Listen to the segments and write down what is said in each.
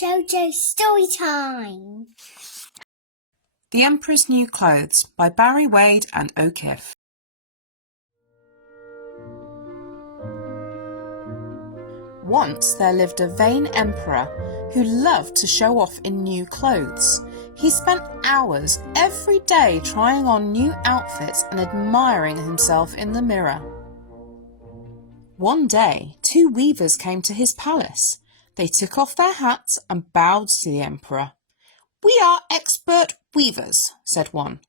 JoJo Storytime. The Emperor's New Clothes by Barrie Wade and O'Keefe. Once there lived a vain emperor who loved to show off in new clothes. He spent hours every day trying on new outfits and admiring himself in the mirror. One day, two weavers came to his palace. They took off their hats and bowed to the emperor. "We are expert weavers," said one.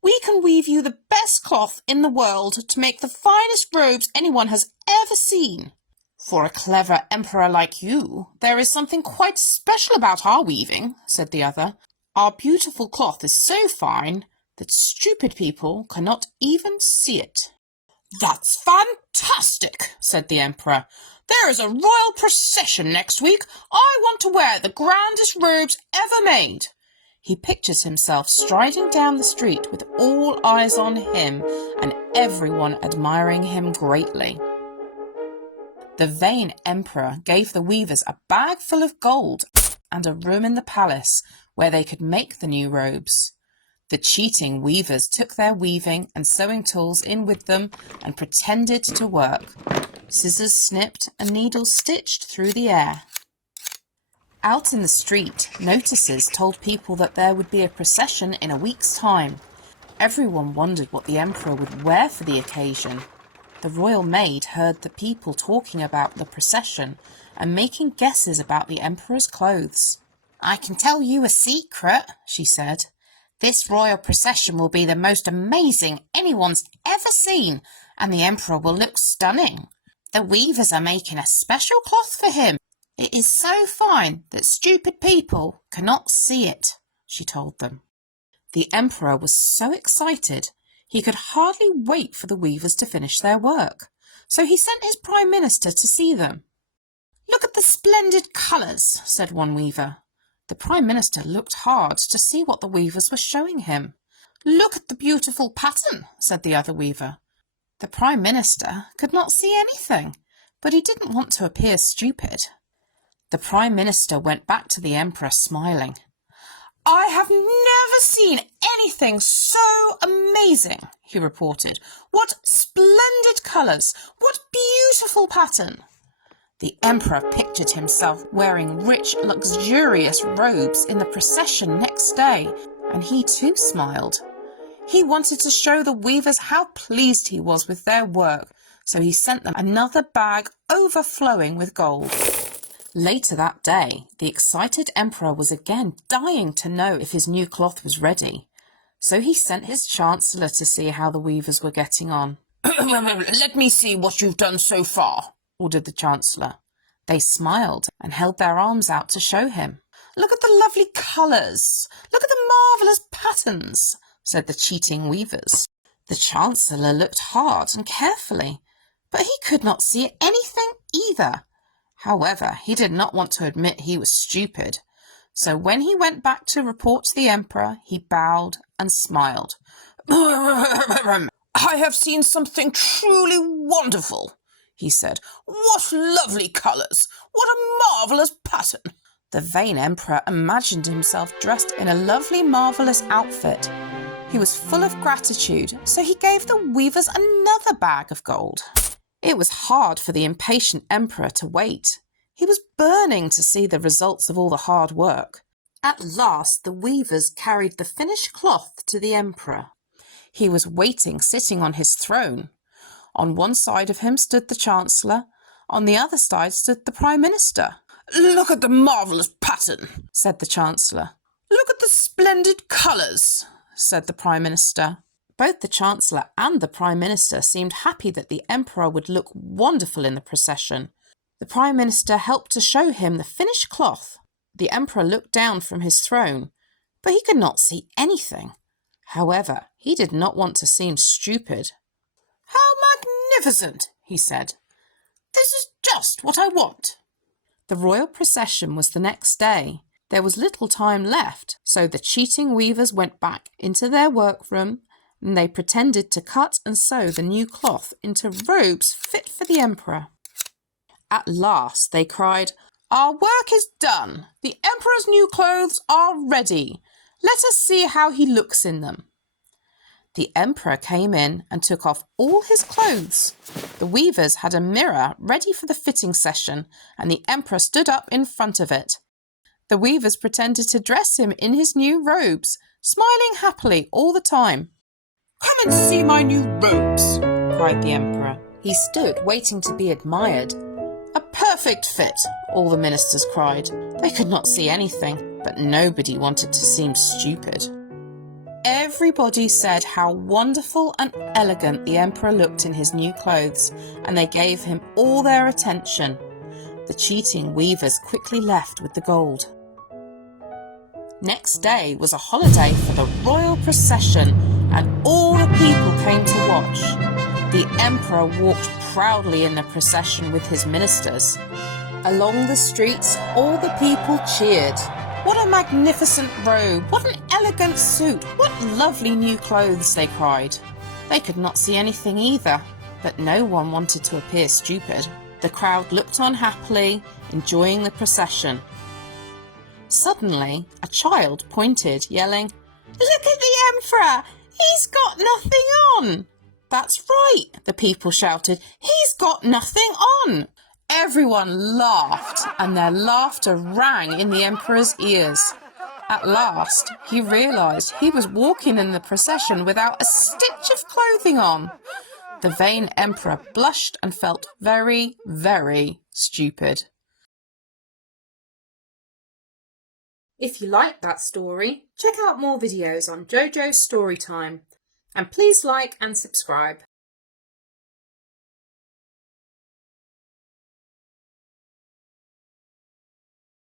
"We can weave you the best cloth in the world to make the finest robes anyone has ever seen." "For a clever emperor like you, there is something quite special about our weaving," said the other. "Our beautiful cloth is so fine that stupid people cannot even see it." "That's fantastic," said the emperor. "There is a royal procession next week. I want to wear the grandest robes ever made." He pictures himself striding down the street with all eyes on him and everyone admiring him greatly. The vain emperor gave the weavers a bag full of gold and a room in the palace where they could make the new robes. The cheating weavers took their weaving and sewing tools in with them and pretended to work. Scissors snipped and needles stitched through the air. Out in the street, notices told people that there would be a procession in a week's time. Everyone wondered what the emperor would wear for the occasion. The royal maid heard the people talking about the procession and making guesses about the emperor's clothes. "I can tell you a secret," she said. "This royal procession will be the most amazing anyone's ever seen, and the emperor will look stunning. The weavers are making a special cloth for him. It is so fine that stupid people cannot see it," she told them. The emperor was so excited he could hardly wait for the weavers to finish their work, so he sent his prime minister to see them. "Look at the splendid colours," said one weaver. The prime minister looked hard to see what the weavers were showing him. "Look at the beautiful pattern," said the other weaver. The prime minister could not see anything, but he didn't want to appear stupid. The prime minister went back to the emperor smiling. "I have never seen anything so amazing," he reported. "What splendid colours! What beautiful pattern!" The emperor pictured himself wearing rich, luxurious robes in the procession next day, and he too smiled. He wanted to show the weavers how pleased he was with their work, so he sent them another bag overflowing with gold. Later that day, the excited emperor was again dying to know if his new cloth was ready, so he sent his chancellor to see how the weavers were getting on. "Let me see what you've done so far," ordered the chancellor. They smiled and held their arms out to show him. "Look at the lovely colours! Look at the marvellous patterns!" said the cheating weavers. The chancellor looked hard and carefully, but he could not see anything either. However, he did not want to admit he was stupid, so when he went back to report to the emperor, he bowed and smiled. "I have seen something truly wonderful," he said. "What lovely colours! What a marvellous pattern!" The vain emperor imagined himself dressed in a lovely, marvellous outfit. He was full of gratitude, so he gave the weavers another bag of gold. It was hard for the impatient emperor to wait. He was burning to see the results of all the hard work. At last, the weavers carried the finished cloth to the emperor. He was waiting, sitting on his throne. On one side of him stood the chancellor. On the other side stood the prime minister. "Look at the marvellous pattern," said the chancellor. "Look at the splendid colours," said the prime minister. Both the chancellor and the prime minister seemed happy that the emperor would look wonderful in the procession. The prime minister helped to show him the finished cloth. The emperor looked down from his throne, but he could not see anything. However, he did not want to seem stupid. "How magnificent!" he said. "This is just what I want." The royal procession was the next day. There was little time left, so the cheating weavers went back into their workroom and they pretended to cut and sew the new cloth into robes fit for the emperor. At last they cried, Our work is done. The Emperor's new clothes are ready. Let us see how he looks in them. The Emperor came in and took off all his clothes. The weavers had a mirror ready for the fitting session, and the Emperor stood up in front of it. The weavers pretended to dress him in his new robes, smiling happily all the time. "Come and see my new robes," cried the Emperor. He stood waiting to be admired. "A perfect fit," all the ministers cried. They could not see anything, but nobody wanted to seem stupid. Everybody said how wonderful and elegant the Emperor looked in his new clothes, and they gave him all their attention. The cheating weavers quickly left with the gold. Next day was a holiday for the royal procession, and all the people came to watch. The Emperor walked proudly in the procession with his ministers. Along the streets, all the people cheered. "What a magnificent robe! What an elegant suit! What lovely new clothes!" they cried. They could not see anything either, but no one wanted to appear stupid. The crowd looked on happily, enjoying the procession. Suddenly, a child pointed, yelling, "Look at the Emperor! He's got nothing on!" "That's right," the people shouted. "He's got nothing on!" Everyone laughed, and their laughter rang in the Emperor's ears. At last, he realised he was walking in the procession without a stitch of clothing on. The vain Emperor blushed and felt very, very stupid. If you liked that story, check out more videos on JoJo's Storytime, and please like and subscribe.